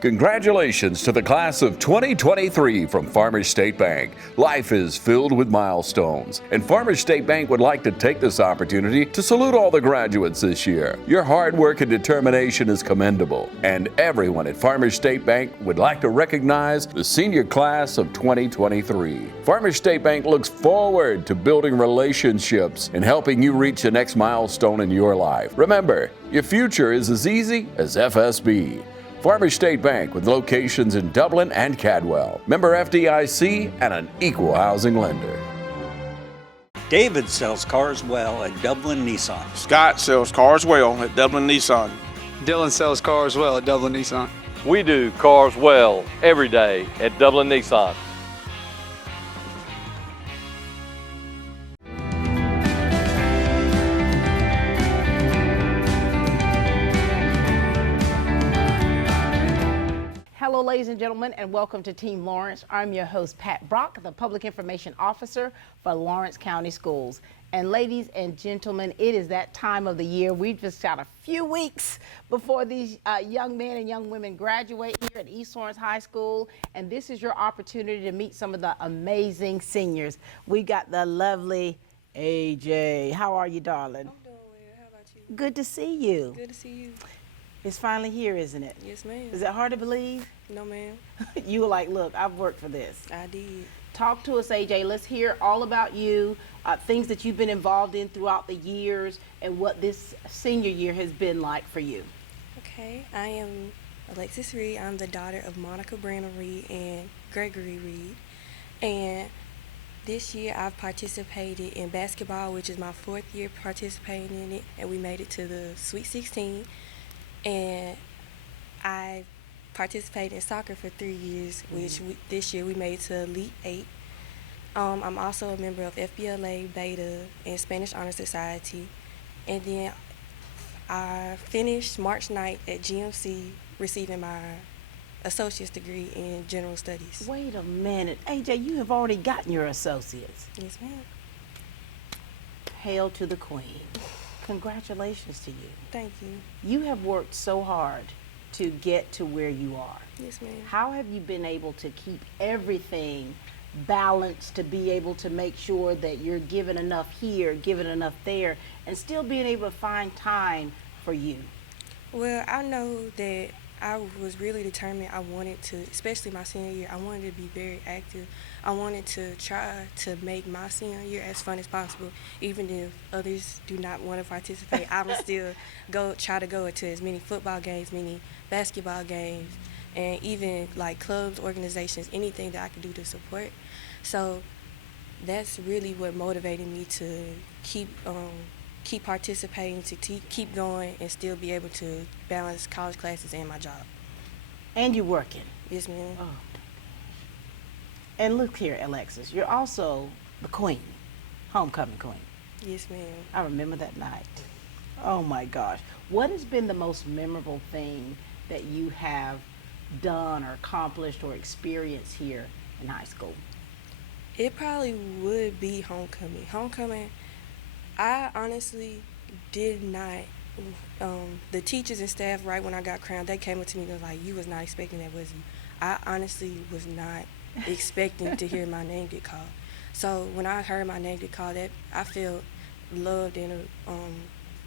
Congratulations to the class of 2023 from Farmers State Bank. Life is filled with milestones, and Farmers State Bank would like to take this opportunity to salute all the graduates this year. Your hard work and determination is commendable, and everyone at Farmers State Bank would like to recognize the senior class of 2023. Farmers State Bank looks forward to building relationships and helping you reach the next milestone in your life. Remember, your future is as easy as FSB. Farmers State Bank with locations in Dublin and Cadwell. Member FDIC and an equal housing lender. David sells cars well at Dublin Nissan. Scott sells cars well at Dublin Nissan. Dylan sells cars well at Dublin Nissan. We do cars well every day at Dublin Nissan. Hello, ladies and gentlemen, and welcome to Team Lawrence. I'm your host, Pat Brock, the Public Information Officer for Lawrence County Schools. And ladies and gentlemen, it is that time of the year. We've just got a few weeks before these young men and young women graduate here at East Lawrence High School. And this is your opportunity to meet some of the amazing seniors. We got the lovely AJ. How are you, darling? I'm doing well. How about you? Good to see you. Good to see you. It's finally here, isn't it? Yes, ma'am. Is it hard to believe? No, ma'am. You were like, look, I've worked for this. I did. Talk to us, AJ. Let's hear all about you, things that you've been involved in throughout the years, and what this senior year has been like for you. Okay. I am Alexis Reed. I'm the daughter of Monica Brandon Reed and Gregory Reed. And this year I've participated in basketball, which is my 4th year participating in it, and we made it to the Sweet 16. And I participated in soccer for 3 years, which this year we made it to Elite 8. I'm also a member of FBLA, Beta, and Spanish Honor Society. And then I finished March 9th at GMC receiving my associate's degree in general studies. Wait a minute. AJ, you have already gotten your associates. Yes, ma'am. Hail to the Queen. Congratulations to you. Thank you. You have worked so hard to get to where you are. Yes, ma'am. How have you been able to keep everything balanced to be able to make sure that you're given enough here, given enough there, and still being able to find time for you? Well, I know that I was really determined. I wanted to, especially my senior year, I wanted to be very active. I wanted to try to make my senior year as fun as possible. Even if others do not want to participate, I will still try to go to as many football games, many basketball games, and even like clubs, organizations, anything that I could do to support. So that's really what motivated me to keep participating, to keep going, and still be able to balance college classes and my job. And you're working. Yes, ma'am. Oh. And look here, Alexis, you're also the queen, homecoming queen. Yes, ma'am. I remember that night. Oh my gosh. What has been the most memorable thing that you have done or accomplished or experienced here in high school? It probably would be homecoming. Homecoming, I honestly did not, the teachers and staff, right when I got crowned, they came up to me and was like, you was not expecting that, was you? I honestly was not expecting to hear my name get called. So when I heard my name get called, I felt loved and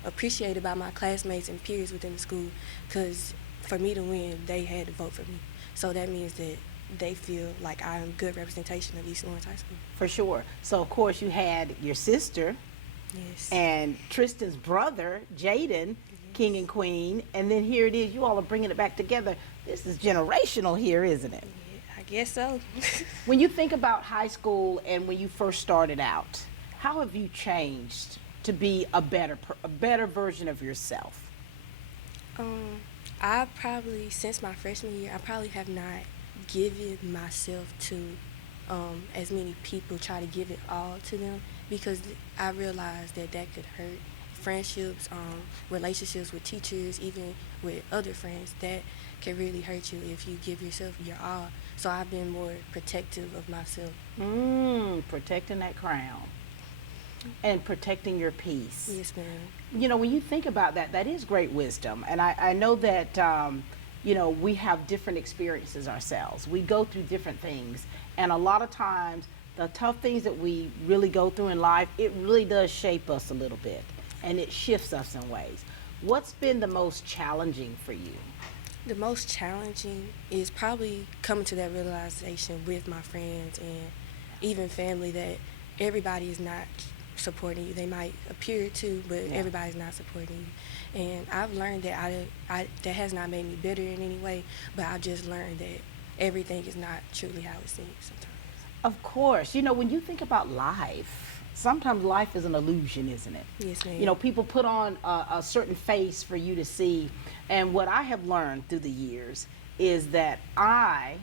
appreciated by my classmates and peers within the school, because for me to win, they had to vote for me. So that means that they feel like I'm a good representation of East Lawrence High School. For sure. So of course you had your sister, yes, and Tristan's brother, Jaden, yes, King and Queen, and then here it is, you all are bringing it back together. This is generational here, isn't it? Yeah, I guess so. When you think about high school and when you first started out, how have you changed to be a better version of yourself? I probably, since my freshman year, I probably have not given myself to as many people, try to give it all to them, because I realized that could hurt friendships, relationships with teachers, even with other friends. That can really hurt you if you give yourself your all. So I've been more protective of myself. Protecting that crown and protecting your peace. Yes, ma'am. You know, when you think about that, that is great wisdom. And I know that we have different experiences ourselves. We go through different things. And a lot of times, the tough things that we really go through in life, it really does shape us a little bit. And it shifts us in ways. What's been the most challenging for you? The most challenging is probably coming to that realization with my friends and even family that everybody is not supporting you. They might appear to, but everybody's not supporting you. And I've learned that that has not made me bitter in any way, but I've just learned that everything is not truly how it seems sometimes. Of course. When you think about life, sometimes life is an illusion, isn't it? Yes, ma'am. People put on a certain face for you to see. And what I have learned through the years is that I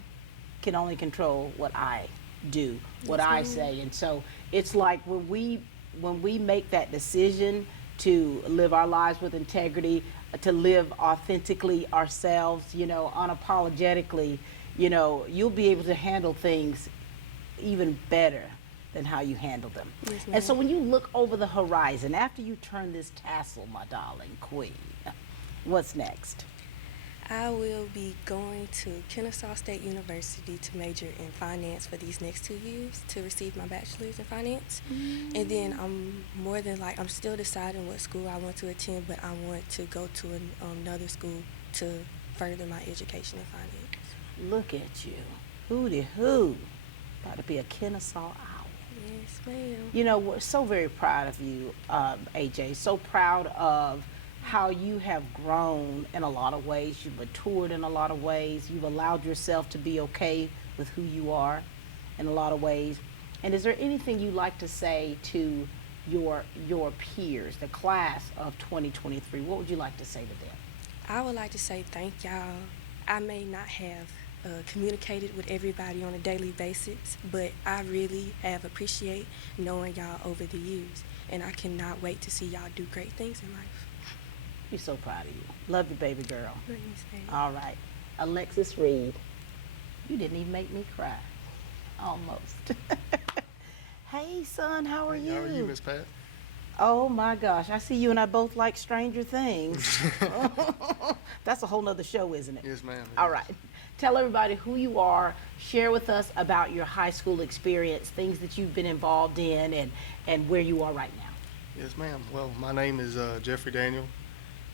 can only control what I do, what I say. And so it's like when we make that decision to live our lives with integrity, to live authentically ourselves, unapologetically, you'll be able to handle things even better than how you handle them. Yes, and so when you look over the horizon, after you turn this tassel, my darling queen, what's next? I will be going to Kennesaw State University to major in finance for these next 2 years to receive my bachelor's in finance. And then I'm still deciding what school I want to attend, but I want to go to another school to further my education in finance. Look at you. Hooty hoo. About to be a Kennesaw owl. Yes, ma'am. We're so very proud of you, AJ. So proud of how you have grown in a lot of ways. You've matured in a lot of ways. You've allowed yourself to be okay with who you are in a lot of ways. And is there anything you'd like to say to your peers, the class of 2023? What would you like to say to them? I would like to say thank y'all. I may not have communicated with everybody on a daily basis, but I really have appreciated knowing y'all over the years, and I cannot wait to see y'all do great things in life. We're so proud of you. Love you, baby girl. Love you, Sam. All right. Alexis Reed, you didn't even make me cry. Almost. Hey, son, how are you? How are you, Miss Pat? Oh, my gosh. I see you and I both like Stranger Things. That's a whole nother show, isn't it? Yes, ma'am. All right. Tell everybody who you are. Share with us about your high school experience, things that you've been involved in, and where you are right now. Yes, ma'am. Well, my name is Jeffrey Daniel,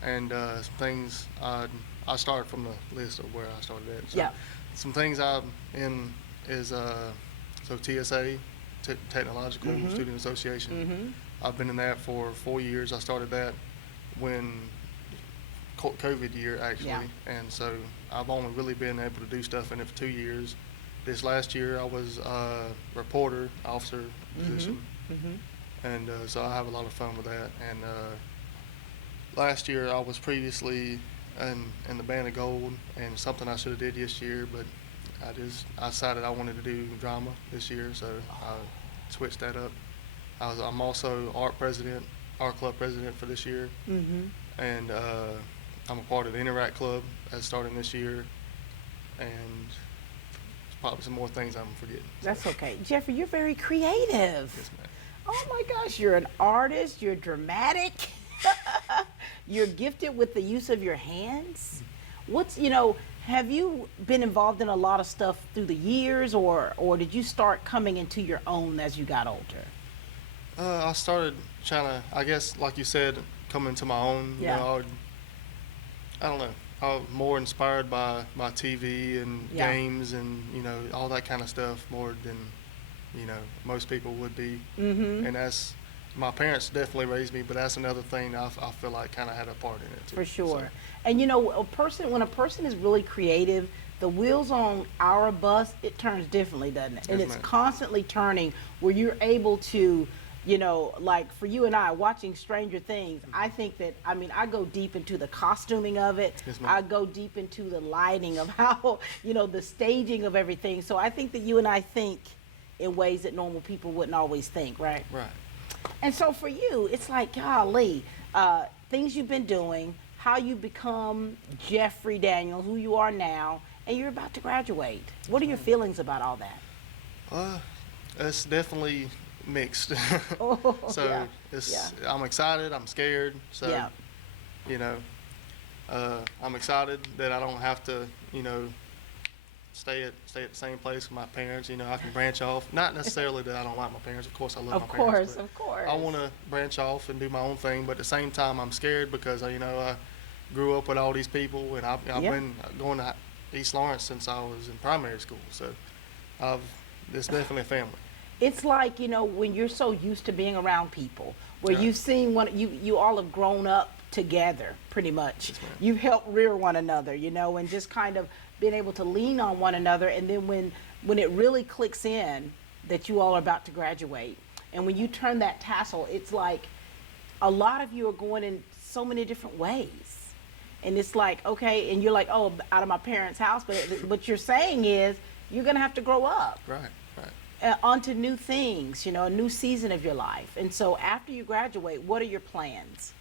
and some things I started from the list of where I started at. So some things I'm in is TSA, Technological Student Association. I've been in that for 4 years. I started that when COVID year, actually, and so I've only really been able to do stuff in it for 2 years. This last year I was a reporter, officer position, and so I have a lot of fun with that. And last year I was previously in the Band of Gold, and something I should have did this year, but I decided I wanted to do drama this year, so I switched that up. I'm also art club president for this year, and I'm a part of the Interact Club that's starting this year, and there's probably some more things I'm forgetting. That's okay. Jeffrey, you're very creative. Yes, ma'am. Oh my gosh, you're an artist, you're dramatic, you're gifted with the use of your hands. Have you been involved in a lot of stuff through the years, or did you start coming into your own as you got older? I started trying to, I guess, like you said, come into my own. Yeah. I don't know. I was more inspired by TV and games and, all that kind of stuff more than, most people would be. And that's, my parents definitely raised me, but that's another thing I feel like kind of had a part in it too. For sure. So. And when a person is really creative, the wheels on our bus, it turns differently, doesn't it? And Yes, it's ma'am. constantly turning where you're able to, like for you and I watching Stranger Things, I think that, I go deep into the costuming of it. Yes, ma'am. I go deep into the lighting of how, the staging of everything. So I think that you and I think in ways that normal people wouldn't always think, right? Right. And so for you, it's like, golly, things you've been doing, how you become Jeffrey Daniel, who you are now, and you're about to graduate. What are your feelings about all that? It's definitely mixed. Oh, So I'm excited, I'm scared. So, I'm excited that I don't have to, stay at the same place with my parents. I can branch off. Not necessarily that I don't like my parents. Of course, I love my parents. Of course. I want to branch off and do my own thing, but at the same time, I'm scared because I grew up with all these people, and I've been going to East Lawrence since I was in primary school. So, it's definitely a family. It's like, when you're so used to being around people, where you've seen you all have grown up together, pretty much. Yes, ma'am. You've helped rear one another, and just kind of been able to lean on one another. And then when it really clicks in that you all are about to graduate, and when you turn that tassel, it's like a lot of you are going in so many different ways. And it's like, okay, and you're like, oh, out of my parents' house, but what you're saying is you're going to have to grow up. Right. Onto new things, a new season of your life. And so after you graduate, what are your plans?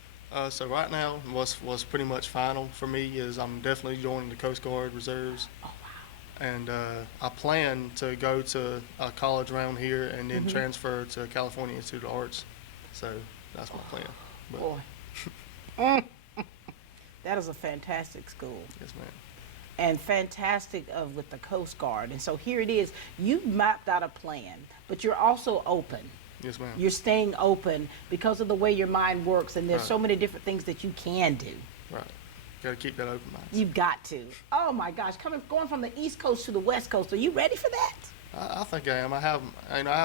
So right now, what's pretty much final for me is I'm definitely joining the Coast Guard Reserves. Oh, wow. And I plan to go to a college around here and then transfer to California Institute of Arts. So that's my plan. Boy. That is a fantastic school. Yes, ma'am. And fantastic with the Coast Guard. And so here it is. You've mapped out a plan, but you're also open. Yes, ma'am. You're staying open because of the way your mind works, and there's Right. so many different things that you can do. Right. Got to keep that open mind. You've got to. Oh my gosh, going from the East Coast to the West Coast, are you ready for that? I think I am. I have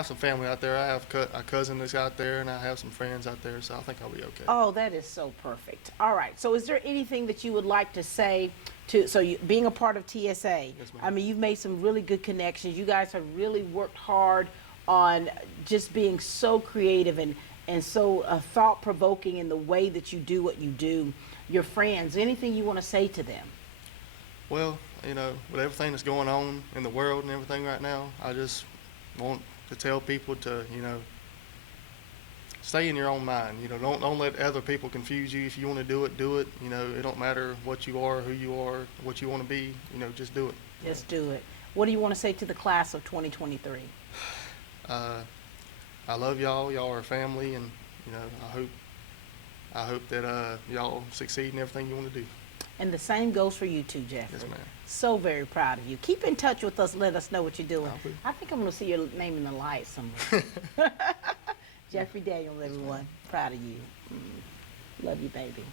some family out there. I have a cousin that's out there, and I have some friends out there, so I think I'll be okay. Oh, that is so perfect. All right. So is there anything that you would like to say being a part of TSA? Yes, ma'am. I mean, you've made some really good connections. You guys have really worked hard on just being so creative and so thought-provoking in the way that you do what you do. Your friends, anything you want to say to them? Well, with everything that's going on in the world and everything right now, I just want to tell people to, stay in your own mind. Don't let other people confuse you. If you want to do it, do it. It don't matter what you are, who you are, what you want to be. Just do it. Just do it. What do you want to say to the class of 2023? I love y'all. Y'all are family, and I hope that y'all succeed in everything you want to do. And the same goes for you too, Jeffery. Yes, ma'am. So very proud of you. Keep in touch with us. Let us know what you're doing. I will. I think I'm going to see your name in the lights somewhere. Jeffrey Daniel, everyone. Proud of you. Love you, baby.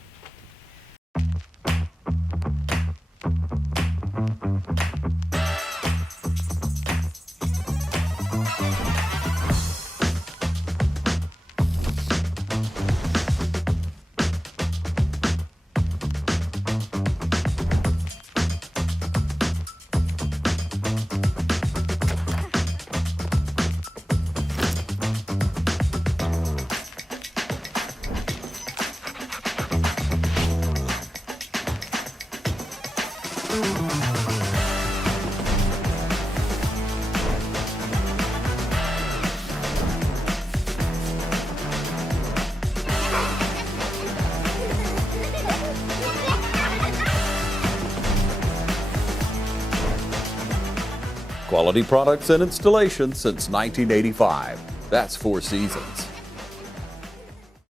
Quality products and installations since 1985. That's 4 seasons.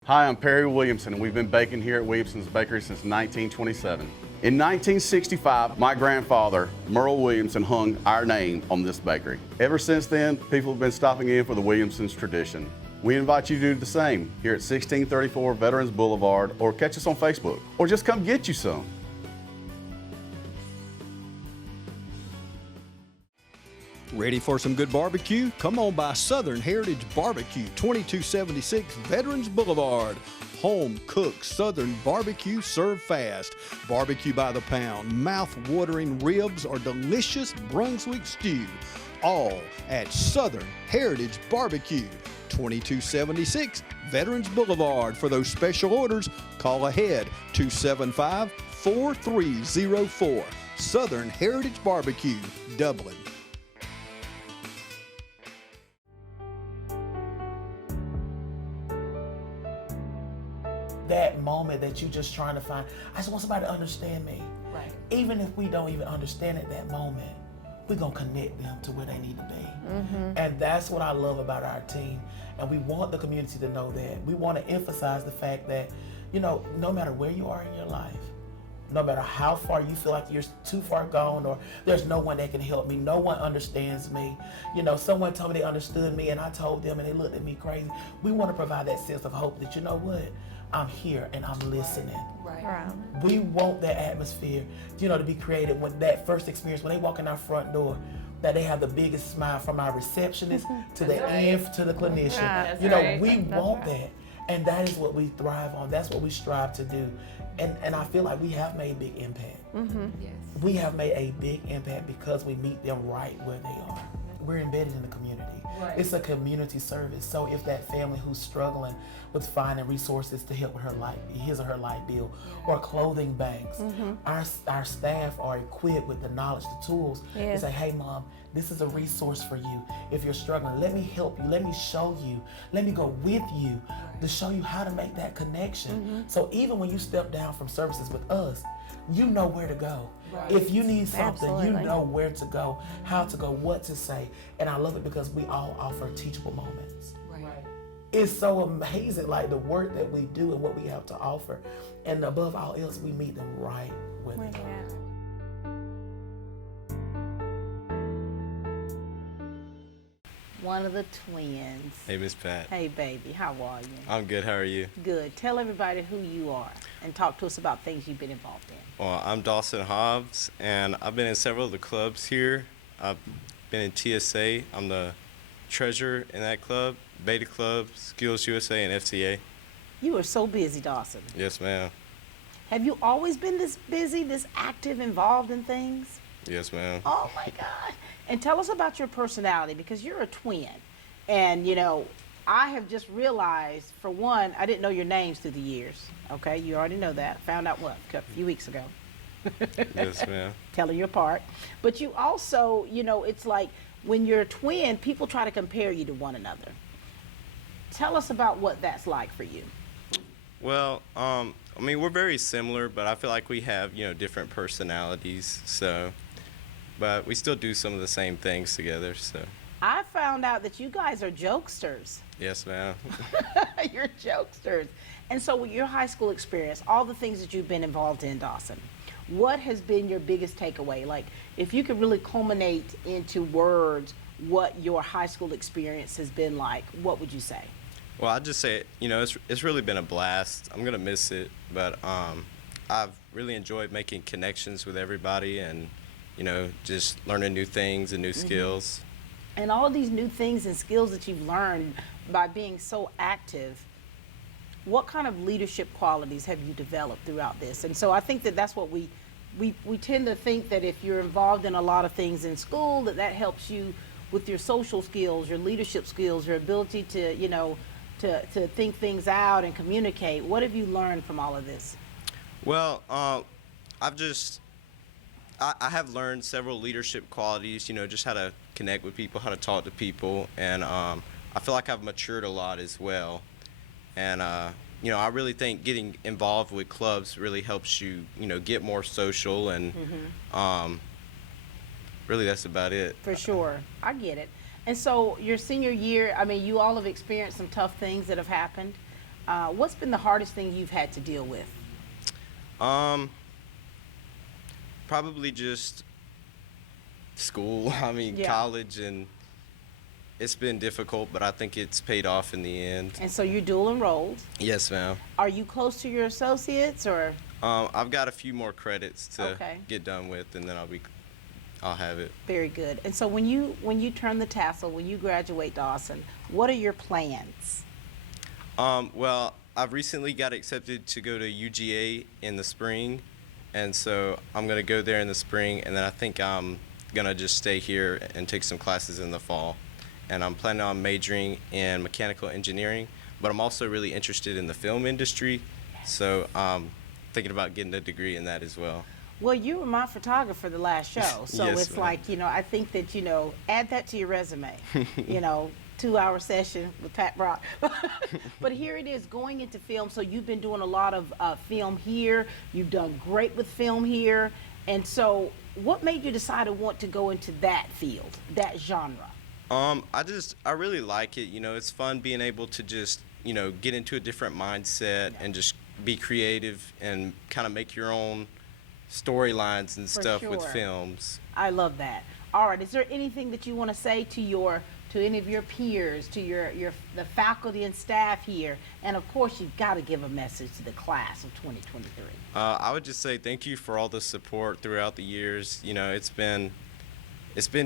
Hi, I'm Perry Williamson, and we've been baking here at Williamson's Bakery since 1927. In 1965, my grandfather, Merle Williamson, hung our name on this bakery. Ever since then, people have been stopping in for the Williamson's tradition. We invite you to do the same here at 1634 Veterans Boulevard, or catch us on Facebook, or just come get you some. Ready for some good barbecue? Come on by Southern Heritage Barbecue, 2276 Veterans Boulevard. Home cooked Southern barbecue served fast. Barbecue by the pound, mouth-watering ribs, or delicious Brunswick stew. All at Southern Heritage Barbecue, 2276 Veterans Boulevard. For those special orders, call ahead 275-4304. Southern Heritage Barbecue, Dublin. That moment that you're just trying to find, I just want somebody to understand me. Right. Even if we don't even understand at that moment, we're gonna connect them to where they need to be. And that's what I love about our team. And we want the community to know that. We want to emphasize the fact that, no matter where you are in your life, No matter how far you feel like you're too far gone or there's no one that can help me, no one understands me. You know, someone told me they understood me and I told them and they looked at me crazy. We want to provide that sense of hope that, you know what, I'm here and I'm listening. Right. We want that atmosphere, you know, to be created when that first experience, when they walk in our front door, that they have the biggest smile from our receptionist to the end to the clinician. You know, we want that. And that is what we thrive on. That's what we strive to do. And I feel like we have made a big impact. Yes. We have made a big impact because we meet them right where they are. We're embedded in the community. Right. It's a community service. So if that family who's struggling with finding resources to help with her light, his or her light bill, or clothing banks, our staff are equipped with the knowledge, the tools, to say, hey mom, this is a resource for you. If you're struggling, let me help you, let me show you, let me go with you to show you how to make that connection. So even when you step down from services with us, you know where to go. Right. If you need something, Absolutely. you know where to go, how to go, what to say. And I love it because we all offer teachable moments. Right. It's so amazing, like the work that we do and what we have to offer. And above all else, we meet them right where they are. One of the twins. Hey, Miss Pat. Hey, baby, how are you? I'm good. How are you? Good. Tell everybody who you are and talk to us about things you've been involved in. Well, I'm Dawson Hobbs, and I've been in several of the clubs here. I've been in TSA. I'm the treasurer in that club, Beta Club, Skills USA, and FCA. You are so busy, Dawson. Yes, ma'am. Have you always been this busy, this active, involved in things? Yes, ma'am. Oh, my God. And tell us about your personality, because you're a twin. And, you know, I have just realized, for one, I didn't know your names through the years. Okay, you already know that. Found out, what, a few weeks ago. Yes, ma'am. Telling you apart. But you also, you know, it's like when you're a twin, people try to compare you to one another. Tell us about what that's like for you. Well, I mean, we're very similar, but I feel like we have, you know, different personalities, so, but we still do some of the same things together, so. I found out that you guys are jokesters. Yes, ma'am. You're jokesters. And so with your high school experience, all the things that you've been involved in, Dawson, what has been your biggest takeaway? Like, if you could really culminate into words what your high school experience has been like, what would you say? Well, I'd just say, you know, it's really been a blast. I'm going to miss it, but I've really enjoyed making connections with everybody and, you know, just learning new things and new skills. And all of these new things and skills that you've learned by being so active, what kind of leadership qualities have you developed throughout this? And so I think that that's what we tend to think, that if you're involved in a lot of things in school, that helps you with your social skills, your leadership skills, your ability to, you know, to think things out and communicate. What have you learned from all of this? Well, I have learned several leadership qualities, you know, just how to connect with people, how to talk to people, and I feel like I've matured a lot as well. And, you know, I really think getting involved with clubs really helps you, you know, get more social, and really that's about it. For sure. I get it. And so your senior year, I mean, you all have experienced some tough things that have happened. What's been the hardest thing you've had to deal with? Probably just school, I mean, college, and it's been difficult, but I think it's paid off in the end. And so you're dual enrolled? Yes, ma'am. Are you close to your associates, or? I've got a few more credits to Okay. get done with, and then I'll have it. Very good. And so when you turn the tassel, when you graduate, Dawson, what are your plans? Well, I've recently got accepted to go to UGA in the spring, and so I'm going to go there in the spring, and then I think I'm going to just stay here and take some classes in the fall. And I'm planning on majoring in mechanical engineering, but I'm also really interested in the film industry, so I'm thinking about getting a degree in that as well. Well, you were my photographer the last show, so Yes, it's ma'am. like, you know, I think that, you know, add that to your resume. You know, 2-hour session with Pat Brock. But here it is, going into film. So you've been doing a lot of film here. You've done great with film here. And so what made you decide to want to go into that field, that genre? I really like it. You know, it's fun being able to just, you know, get into a different mindset and just be creative and kind of make your own storylines and For stuff with sure. films. I love that. All right, is there anything that you want to say to any of your peers, to the faculty and staff here? And of course, you've got to give a message to the class of 2023. I would just say thank you for all the support throughout the years. You know, it's been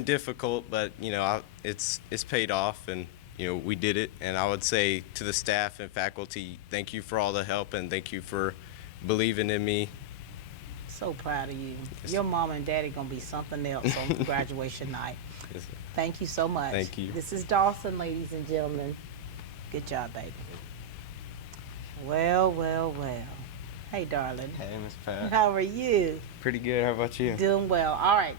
difficult, but you know, it's paid off, and you know, we did it. And I would say to the staff and faculty, thank you for all the help, and thank you for believing in me. So proud of you. Your mama and daddy gonna be something else on graduation night. Yes, Thank you so much. Thank you. This is Dawson, ladies and gentlemen. Good job, baby. Well, well, well. Hey, darling. Hey, Miss Pat. How are you? Pretty good. How about you? Doing well. All right.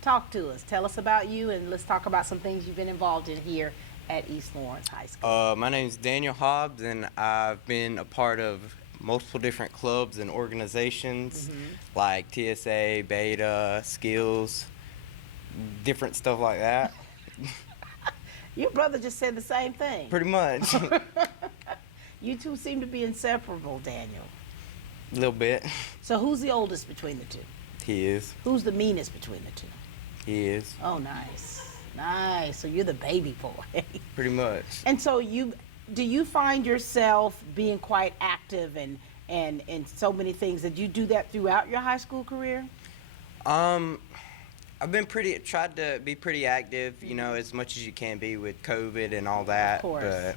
Talk to us. Tell us about you, and let's talk about some things you've been involved in here at East Lawrence High School. My name is Daniel Hobbs, and I've been a part of multiple different clubs and organizations like TSA, Beta, Skills, different stuff like that. Your brother just said the same thing. Pretty much. You two seem to be inseparable, Daniel. A little bit. So who's the oldest between the two? He is. Who's the meanest between the two? He is. Oh, nice. Nice. So you're the baby boy. Pretty much. And so do you find yourself being quite active and so many things? Did you do that throughout your high school career? I've been tried to be pretty active, you know, as much as you can be with COVID and all that. Of course.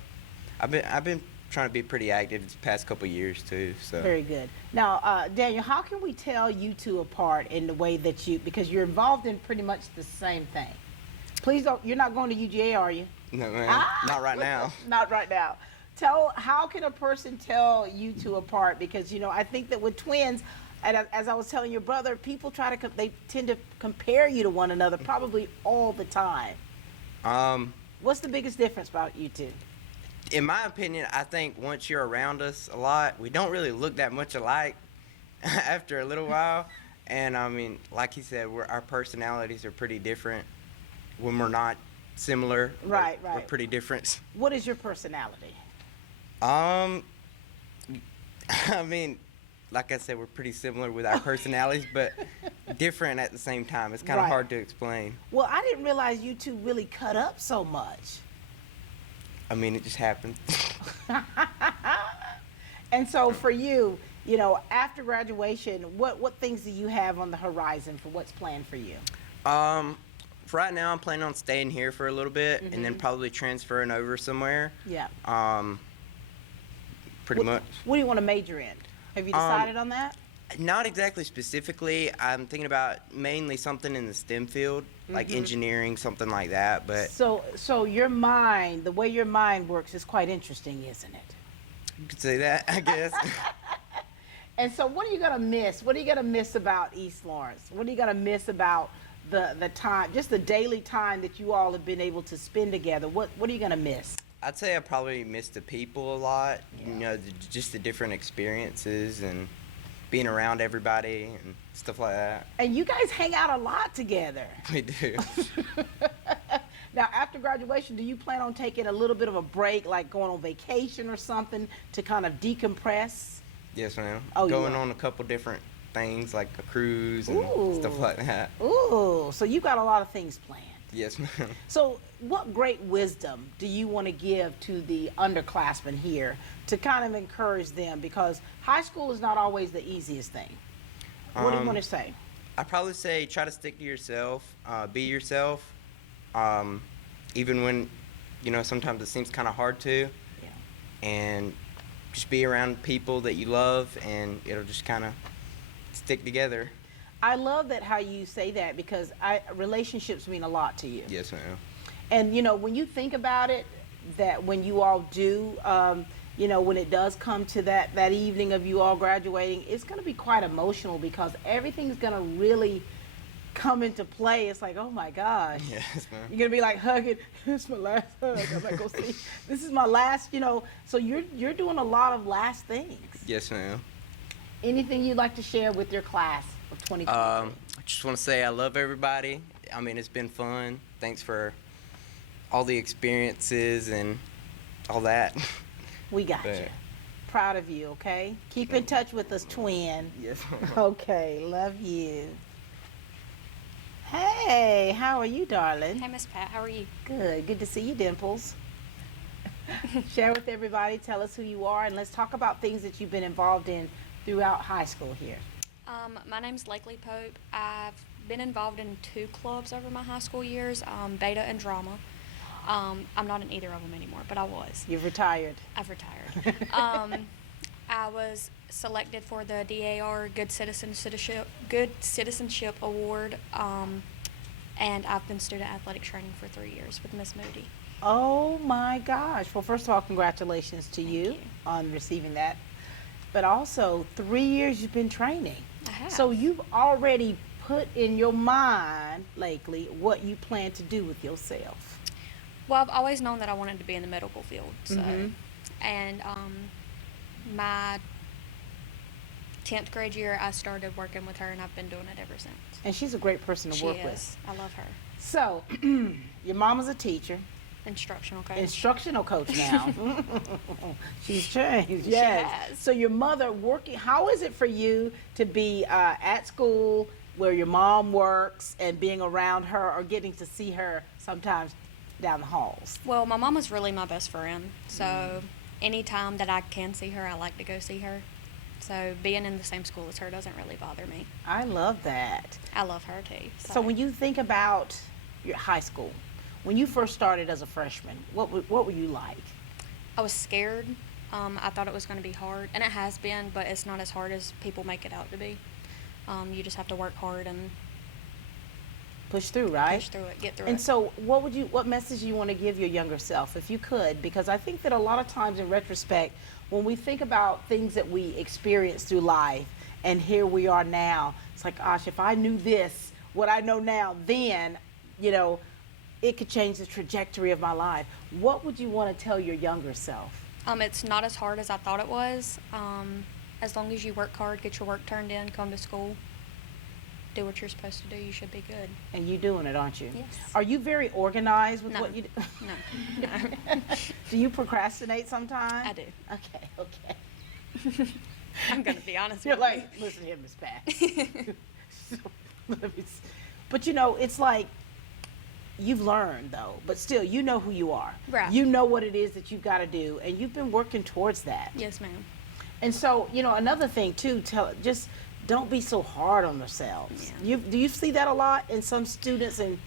But I've been trying to be pretty active these past couple years too. So. Very good. Now, Daniel, how can we tell you two apart in the way that because you're involved in pretty much the same thing? Please don't. You're not going to UGA, are you? No, man. Not right now. Not right now. How can a person tell you two apart? Because, you know, I think that with twins, and as I was telling your brother, people they tend to compare you to one another probably all the time. What's the biggest difference about you two? In my opinion, I think once you're around us a lot, we don't really look that much alike after a little while. And I mean, like he said, our personalities are pretty different when we're not similar. Right. We're pretty different. What is your personality? I mean, like I said, we're pretty similar with our personalities, but different at the same time. It's kind of hard to explain. Well, I didn't realize you two really cut up so much. I mean, it just happened. And so for you, you know, after graduation, what things do you have on the horizon for what's planned for you? For right now, I'm planning on staying here for a little bit and then probably transferring over somewhere. Yeah. Pretty much. What do you want to major in? Have you decided on that? Not exactly specifically. I'm thinking about mainly something in the STEM field, like engineering, something like that. But so your mind, the way your mind works, is quite interesting, isn't it? You could say that, I guess. And so, what are you gonna miss? What are you gonna miss about East Lawrence? What are you gonna miss about the time, just the daily time that you all have been able to spend together? What are you gonna miss? I'd say I probably miss the people a lot. You know, just the different experiences and being around everybody and stuff like that. And you guys hang out a lot together. We do. Now, after graduation, do you plan on taking a little bit of a break, like going on vacation or something to kind of decompress? Yes, ma'am. Oh, going on a couple different things like a cruise and stuff like that. Ooh, so you got a lot of things planned. Yes, ma'am. So what great wisdom do you want to give to the underclassmen here to kind of encourage them? Because high school is not always the easiest thing. What do you want to say? I'd probably say try to stick to yourself, be yourself, even when, you know, sometimes it seems kind of hard to. Yeah. And just be around people that you love, and it'll just kind of stick together. I love that how you say that, because relationships mean a lot to you. Yes, ma'am. And, you know, when you think about it, that when you all do, you know, when it does come to that evening of you all graduating, it's going to be quite emotional because everything's going to really come into play. It's like, oh my gosh. Yes, ma'am. You're going to be like hugging, this is my last hug. I'm like, go see, this is my last, you know. So you're doing a lot of last things. Yes, ma'am. Anything you'd like to share with your class of 2023? I just want to say I love everybody. I mean, it's been fun. Thanks for all the experiences and all that. We got you. proud of you, okay? Keep in touch with us, twin. Yes. Okay, love you. Hey, how are you, darling? Hey, Miss Pat, how are you? Good. Good to see you, Dimples. Share with everybody, tell us who you are, and let's talk about things that you've been involved in throughout high school here. My name's Lakely Pope. I've been involved in 2 clubs over my high school years, Beta and Drama. I'm not in either of them anymore, but I was. You've retired. I've retired. I was selected for the DAR Good Citizenship Award, and I've been student athletic training for 3 years with Miss Moody. Oh my gosh. Well, first of all, congratulations to you on receiving that. But also, 3 years you've been training. I have. So you've already put in your mind, Lakely, what you plan to do with yourself. Well, I've always known that I wanted to be in the medical field. So, and my 10th grade year, I started working with her, and I've been doing it ever since. And she's a great person to work with. She is. I love her. So, your mama's a teacher. Instructional coach. Instructional coach now. She's changed. Yes. She has. So your mother working. How is it for you to be at school where your mom works and being around her or getting to see her sometimes down the halls? Well, my mama's really my best friend. So anytime that I can see her, I like to go see her. So being in the same school as her doesn't really bother me. I love that. I love her too. So when you think about your high school, when you first started as a freshman, what were you like? I was scared. I thought it was going to be hard, and it has been, but it's not as hard as people make it out to be. You just have to work hard and push through, right? Push through it, get through it. And so what message do you want to give your younger self, if you could? Because I think that a lot of times in retrospect, when we think about things that we experienced through life, and here we are now, it's like, gosh, if I knew this, what I know now, then, you know, it could change the trajectory of my life. What would you want to tell your younger self? It's not as hard as I thought it was. As long as you work hard, get your work turned in, come to school, do what you're supposed to do, you should be good. And you doing it, aren't you? Yes. Are you very organized with No. what you do? No. Do you procrastinate sometimes? I do. Okay. I'm going to be honest You're with like, listen here, Miss Pat. But you know, it's like, you've learned though, but still you know who you are. Right. You know what it is that you've got to do, and you've been working towards that. Yes, ma'am. And so, you know, another thing too, just don't be so hard on themselves. Yeah. Do you see that a lot in some students, and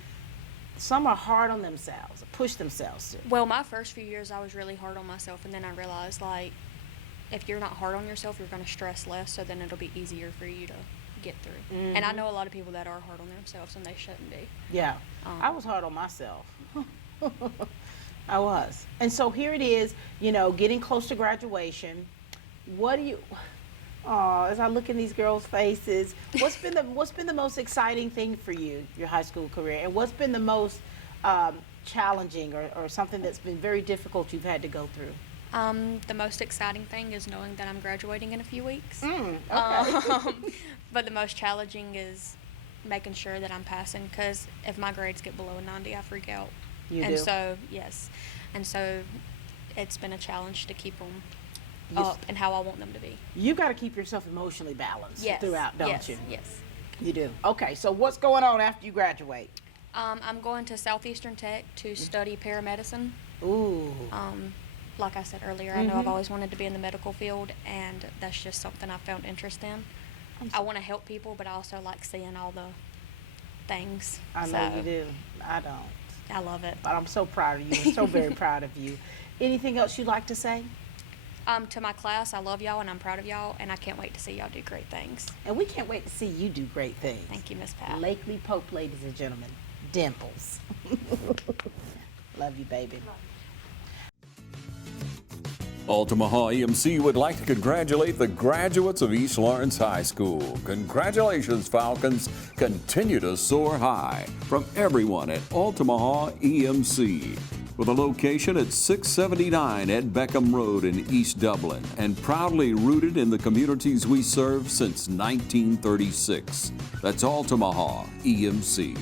some are hard on themselves, push themselves to? Well, my first few years I was really hard on myself, and then I realized, like, if you're not hard on yourself, you're going to stress less, so then it'll be easier for you to get through. And I know a lot of people that are hard on themselves, and they shouldn't be. Yeah. I was hard on myself. I was. And so here it is, you know, getting close to graduation. What do you, as I look in these girls' faces, what's been the most exciting thing for you, your high school career? And what's been the most challenging or something that's been very difficult you've had to go through? The most exciting thing is knowing that I'm graduating in a few weeks. Okay. But the most challenging is making sure that I'm passing, because if my grades get below a 90, I freak out. You and do? So, yes. And so it's been a challenge to keep them up and how I want them to be. You got to keep yourself emotionally balanced throughout, don't you? Yes. You do. Okay, so what's going on after you graduate? I'm going to Southeastern Tech to study paramedicine. Ooh. Like I said earlier, I know I've always wanted to be in the medical field, and that's just something I found interest in. I want to help people, but I also like seeing all the things. I know you do. I don't. I love it. But I'm so proud of you. I'm so very proud of you. Anything else you'd like to say? To my class, I love y'all and I'm proud of y'all, and I can't wait to see y'all do great things. And we can't wait to see you do great things. Thank you, Miss Pat. Lakely Pope, ladies and gentlemen. Dimples. Love you, baby. Altamaha EMC would like to congratulate the graduates of East Lawrence High School. Congratulations, Falcons. Continue to soar high. From everyone at Altamaha EMC. With a location at 679 Ed Beckham Road in East Dublin, and proudly rooted in the communities we serve since 1936. That's Altamaha EMC.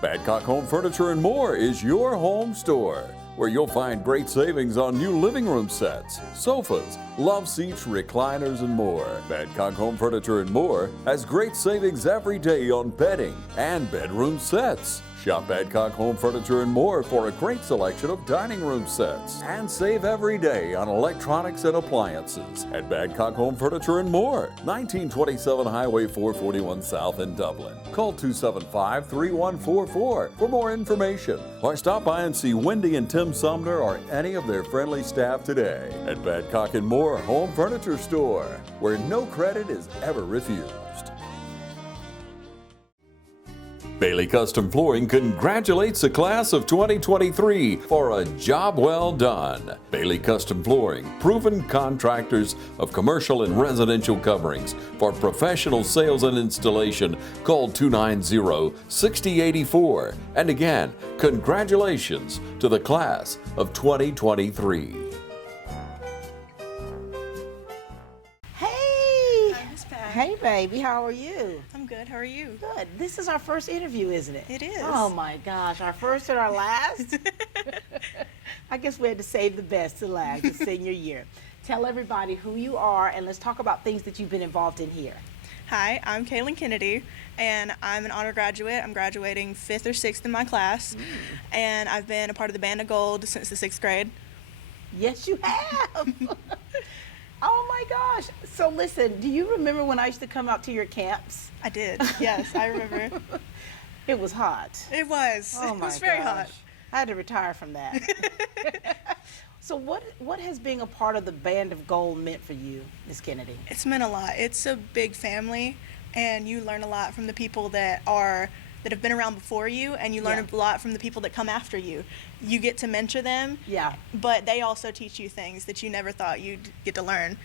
Badcock Home Furniture and More is your home store. where you'll find great savings on new living room sets, sofas, love seats, recliners, and more. Badcock Home Furniture and More has great savings every day on bedding and bedroom sets. Shop Badcock Home Furniture and More for a great selection of dining room sets. And save every day on electronics and appliances at Badcock Home Furniture and More, 1927 Highway 441 South in Dublin. Call 275-3144 for more information, or stop by and see Wendy and Tim Sumner or any of their friendly staff today at Badcock and More Home Furniture Store, where no credit is ever refused. Bailey Custom Flooring congratulates the class of 2023 for a job well done. Bailey Custom Flooring, proven contractors of commercial and residential coverings. For professional sales and installation, call 290-6084. And again, congratulations to the class of 2023. Hey, baby, how are you? I'm good. How are you? Good. This is our first interview, isn't it? It is. Oh, my gosh. Our first and our last? I guess we had to save the best to last, the senior year. Tell everybody who you are, and let's talk about things that you've been involved in here. Hi, I'm Kaylin Kennedy, and I'm an honor graduate. I'm graduating 5th or 6th in my class, and I've been a part of the Band of Gold since the 6th grade. Yes, you have. Oh my gosh. So listen, do you remember when I used to come out to your camps? I did. Yes, I remember. It was hot. It was. Oh my It was very gosh. hot. I had to retire from that. So what has being a part of the Band of Gold meant for you, Ms. Kennedy? It's meant a lot. It's a big family, and you learn a lot from the people that have been around before you, and you learn a lot from the people that come after you. You get to mentor them, but they also teach you things that you never thought you'd get to learn.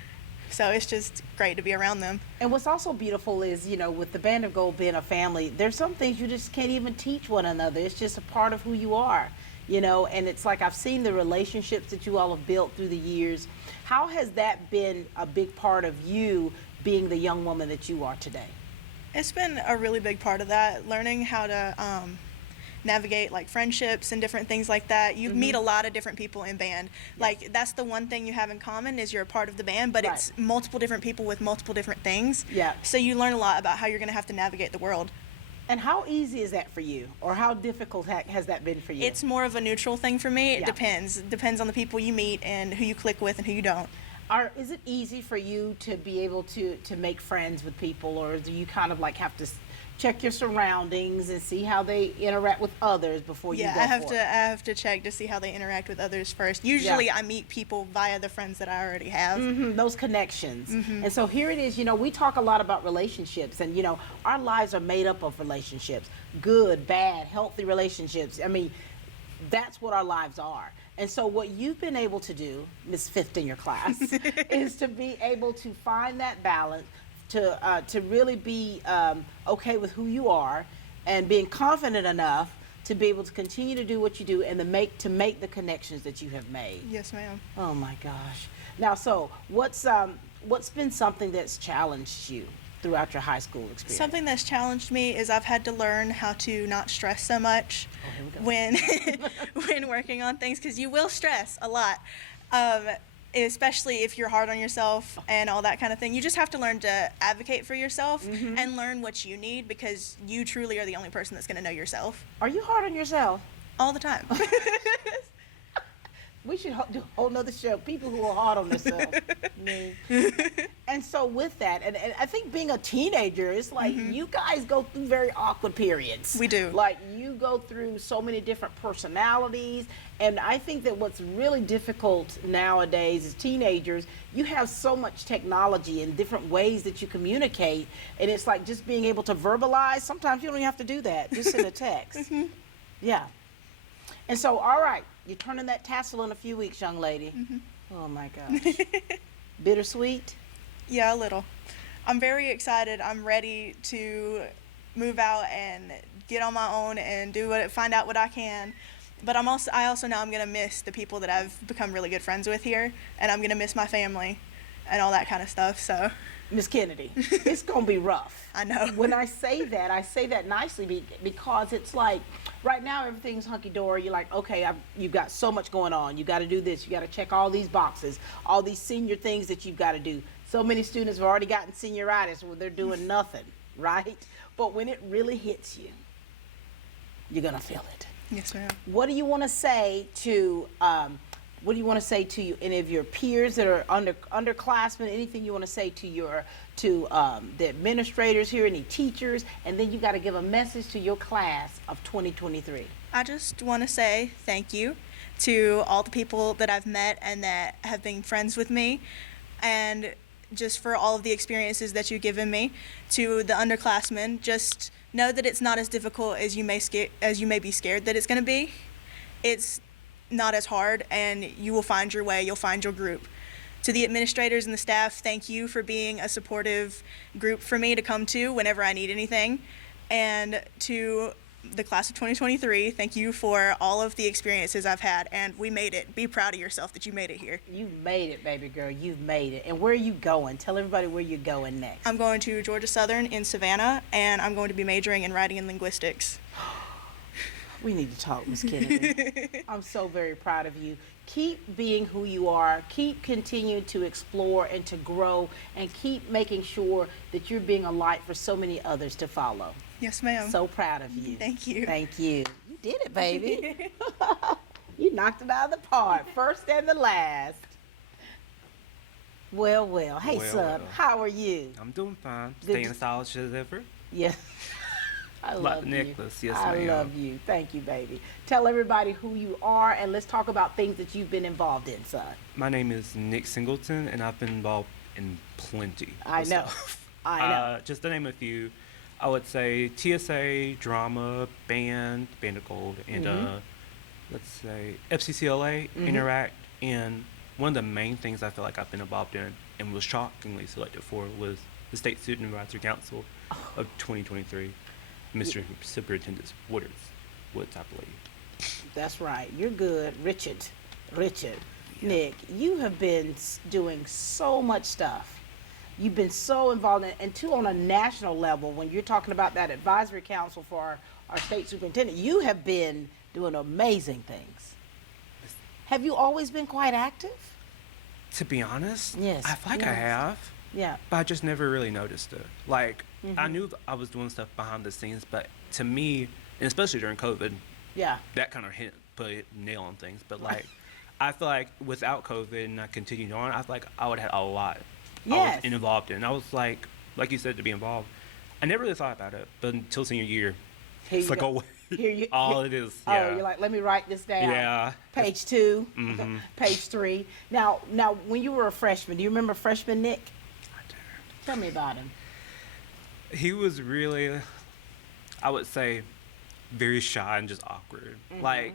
So it's just great to be around them. And what's also beautiful is, you know, with the Band of Gold being a family, there's some things you just can't even teach one another. It's just a part of who you are, you know, and it's like I've seen the relationships that you all have built through the years. How has that been a big part of you being the young woman that you are today? It's been a really big part of that, learning how to navigate like friendships and different things like that. You meet a lot of different people in band. Like that's the one thing you have in common is you're a part of the band, but it's multiple different people with multiple different things. Yeah. So you learn a lot about how you're going to have to navigate the world. And how easy is that for you, or how difficult has that been for you? It's more of a neutral thing for me. It depends. It depends on the people you meet and who you click with and who you don't. Is it easy for you to be able to make friends with people, or do you kind of like have to check your surroundings and see how they interact with others before you go I have to check to see how they interact with others first. Usually I meet people via the friends that I already have. Those connections. And so here it is, you know, we talk a lot about relationships, and you know, our lives are made up of relationships. Good, bad, healthy relationships. I mean, that's what our lives are. And so what you've been able to do, Miss Fifth in your class, is to be able to find that balance, to really be okay with who you are, and being confident enough to be able to continue to do what you do and to make the connections that you have made. Yes, ma'am. Oh my gosh. Now, so what's been something that's challenged you throughout your high school experience? Something that's challenged me is I've had to learn how to not stress so much when working on things, because you will stress a lot, especially if you're hard on yourself and all that kind of thing. You just have to learn to advocate for yourself and learn what you need, because you truly are the only person that's going to know yourself. Are you hard on yourself? All the time. We should do a whole nother show, people who are hard on themselves. And so with that, and I think being a teenager, it's like you guys go through very awkward periods. We do. Like you go through so many different personalities, and I think that what's really difficult nowadays is teenagers, you have so much technology and different ways that you communicate, and it's like just being able to verbalize. Sometimes you don't even have to do that, just send a text. Yeah. And so, all right, you're turning that tassel in a few weeks, young lady. Oh my gosh. Bittersweet? Yeah, a little. I'm very excited. I'm ready to move out and get on my own and find out what I can. But I also know I'm going to miss the people that I've become really good friends with here, and I'm going to miss my family and all that kind of stuff. So Miss Kennedy, it's gonna be rough. I know. When I say that nicely because it's like right now everything's hunky dory. You're like, okay, you've got so much going on. You got to do this. You got to check all these boxes, all these senior things that you've got to do. So many students have already gotten senioritis where they're doing nothing, right? But when it really hits you, you're gonna feel it. Yes, ma'am. What do you want to say to any of your peers that are underclassmen? Anything you want to say to the administrators here, any teachers, and then you got to give a message to your class of 2023. I just want to say thank you to all the people that I've met and that have been friends with me, and just for all of the experiences that you've given me. To the underclassmen, just know that it's not as difficult as you may be scared that it's going to be. It's not as hard, and you will find your way. You'll find your group. To the administrators and the staff, thank you for being a supportive group for me to come to whenever I need anything. And to the class of 2023, thank you for all of the experiences I've had, and we made it. Be proud of yourself that you made it here. You made it, baby girl. You've made it. And where are you going? Tell everybody where you're going next. I'm going to Georgia Southern in Savannah, and I'm going to be majoring in writing and linguistics. We need to talk, Miss Kennedy. I'm so very proud of you. Keep being who you are. Keep continuing to explore and to grow, and keep making sure that you're being a light for so many others to follow. Yes, ma'am. So proud of you. Thank you. Thank you. You did it, baby. You knocked it out of the park, first and the last. Well. Hey, son, how are you? I'm doing fine. Good Staying solid as ever. Yeah. I love you. Nicholas, yes, I ma'am. love you. Thank you, baby. Tell everybody who you are, and let's talk about things that you've been involved in, son. My name is Nick Singleton, and I've been involved in plenty. I know. I know. Just to name a few, I would say TSA, drama, band of gold, and let's say FCCLA, Interact, and one of the main things I feel like I've been involved in and was shockingly selected for was the State Student Advisory Council of 2023. Mr. Superintendent Woods, I believe. That's right. You're good. Richard. Yeah. Nick, you have been doing so much stuff. You've been so involved in, and too on a national level, when you're talking about that advisory council for our state superintendent, you have been doing amazing things. Have you always been quite active? To be honest, yes. I feel like I have. Yeah. But I just never really noticed it. Like, I knew I was doing stuff behind the scenes, but to me, and especially during COVID, that kind of put a nail on things. But like, I feel like without COVID and I continued on, I feel like I would have had a lot I was involved in. I was like you said, to be involved. I never really thought about it, but until senior year, it's like, oh, all it is. Yeah. Oh, you're like, let me write this down. Yeah. Page 2, page 3. Now, when you were a freshman, do you remember freshman Nick? I do. Tell me about him. He was really, I would say, very shy and just awkward. Like,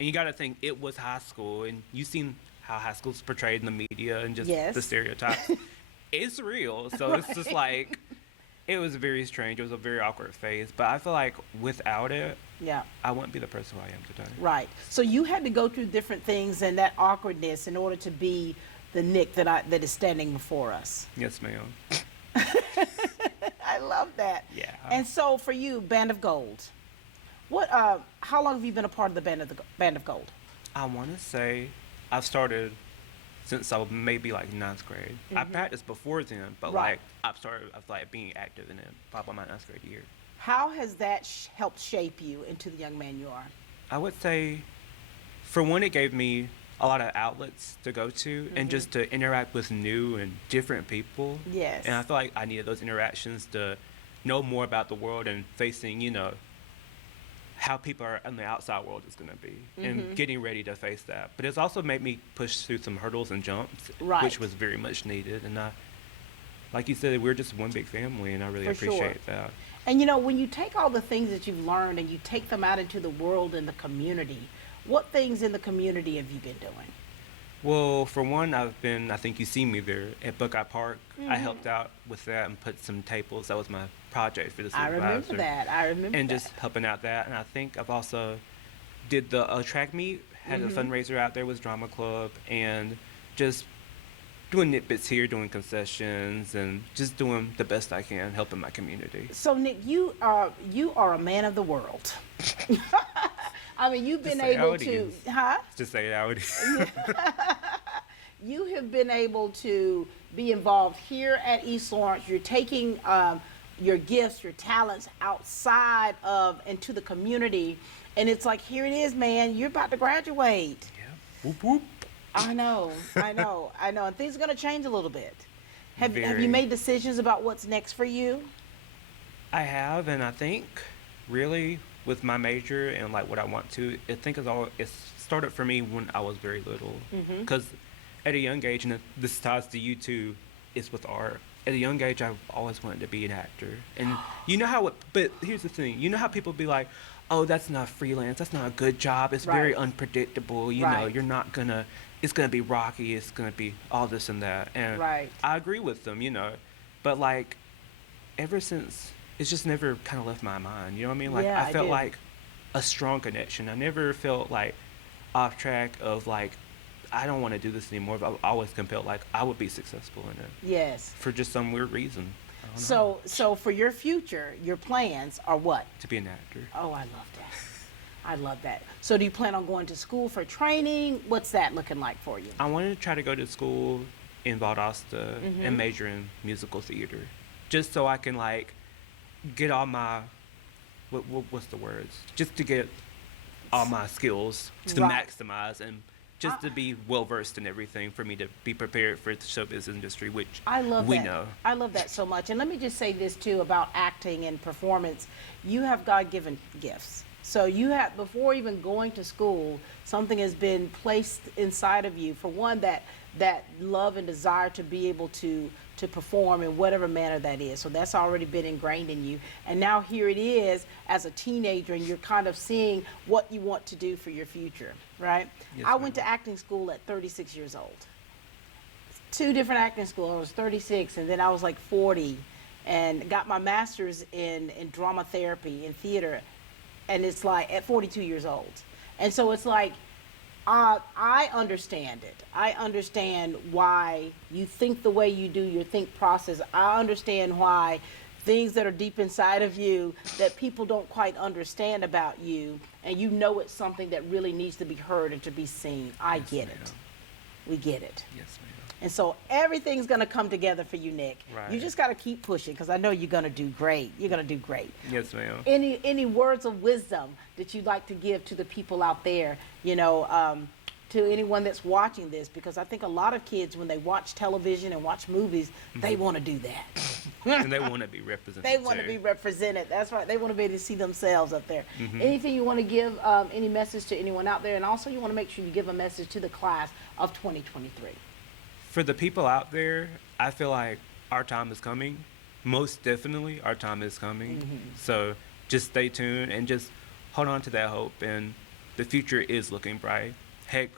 and you got to think, it was high school, and you've seen how high school's portrayed in the media and just the stereotypes. It's real. So it's just like, it was very strange. It was a very awkward phase. But I feel like without it, I wouldn't be the person who I am today. Right. So you had to go through different things and that awkwardness in order to be the Nick that is standing before us. Yes, ma'am. I love that. Yeah. And so for you, Band of Gold, how long have you been a part of the Band of Gold? I want to say I've started since I was maybe like 9th grade. I practiced before then, but like I've started being active in it probably my 9th grade year. How has that helped shape you into the young man you are? I would say, for one, it gave me a lot of outlets to go to and just to interact with new and different people. Yes. And I feel like I needed those interactions to know more about the world and facing, how people are in the outside world is going to be and getting ready to face that. But it's also made me push through some hurdles and jumps, which was very much needed. And like you said, we're just one big family, and I really appreciate that. And when you take all the things that you've learned and you take them out into the world and the community, what things in the community have you been doing? Well, for one, I think you see me there at Buckeye Park. I helped out with that and put some tables. That was my project for the supervisor. I remember that. And just helping out that. And I think I've also did the track meet, had a fundraiser out there with Drama Club, and just doing nitbits here, doing concessions, and just doing the best I can, helping my community. So Nick, you are a man of the world. I mean, you've been able to, Just say how it is. You have been able to be involved here at East Lawrence. You're taking your gifts, your talents outside of into the community, and it's like, here it is, man. You're about to graduate. Yeah. Whoop whoop. I know, and things are gonna change a little bit. Have you made decisions about what's next for you? I have, and I think really with my major and like what I want to, I think it started for me when I was very little. Because at a young age, and this ties to you too, is with art. At a young age, I've always wanted to be an actor. And you know how, but here's the thing, you know how people be like, oh, that's not freelance, that's not a good job, it's very unpredictable, you know, you're not gonna, it's gonna be rocky, it's gonna be all this and that. And I agree with them, you know, but like, ever since, it's just never kind of left my mind, you know what I mean? Like, I felt like a strong connection. I never felt like off track of like, I don't want to do this anymore. But I always compelled, like, I would be successful in it. Yes. For just some weird reason. So for your future, your plans are what? To be an actor. Oh, I love that. I love that. So do you plan on going to school for training? What's that looking like for you? I wanted to try to go to school in Valdosta and major in musical theater, just so I can like get all my what's the words? Just to get all my skills to maximize and just to be well versed in everything for me to be prepared for the showbiz industry, which we know. I love that so much. And let me just say this too about acting and performance. You have God-given gifts. So you have, before even going to school, something has been placed inside of you. For one, that love and desire to be able to perform in whatever manner that is. So that's already been ingrained in you. And now here it is as a teenager, and you're kind of seeing what you want to do for your future, right? Yes, I went to acting school at 36 years old. 2 different acting schools. I was 36, and then I was like 40, and got my master's in drama therapy in theater, and it's like at 42 years old. And so it's like, I understand it. I understand why you think the way you do, your think process. I understand why things that are deep inside of you that people don't quite understand about you, and you know it's something that really needs to be heard and to be seen. I get it. We get it. Yes, ma'am. And so everything's going to come together for you, Nick. Right. You just got to keep pushing, because I know you're going to do great. You're going to do great. Yes, ma'am. Any words of wisdom that you'd like to give to the people out there, you know, to anyone that's watching this? Because I think a lot of kids, when they watch television and watch movies, they want to do that. And they want to be represented. They want to be represented. That's right. They want to be able to see themselves up there. Anything you want to give, any message to anyone out there? And also you want to make sure you give a message to the class of 2023. For the people out there, I feel like our time is coming. Most definitely, our time is coming. So just stay tuned and just hold on to that hope. And the future is looking bright. Heck,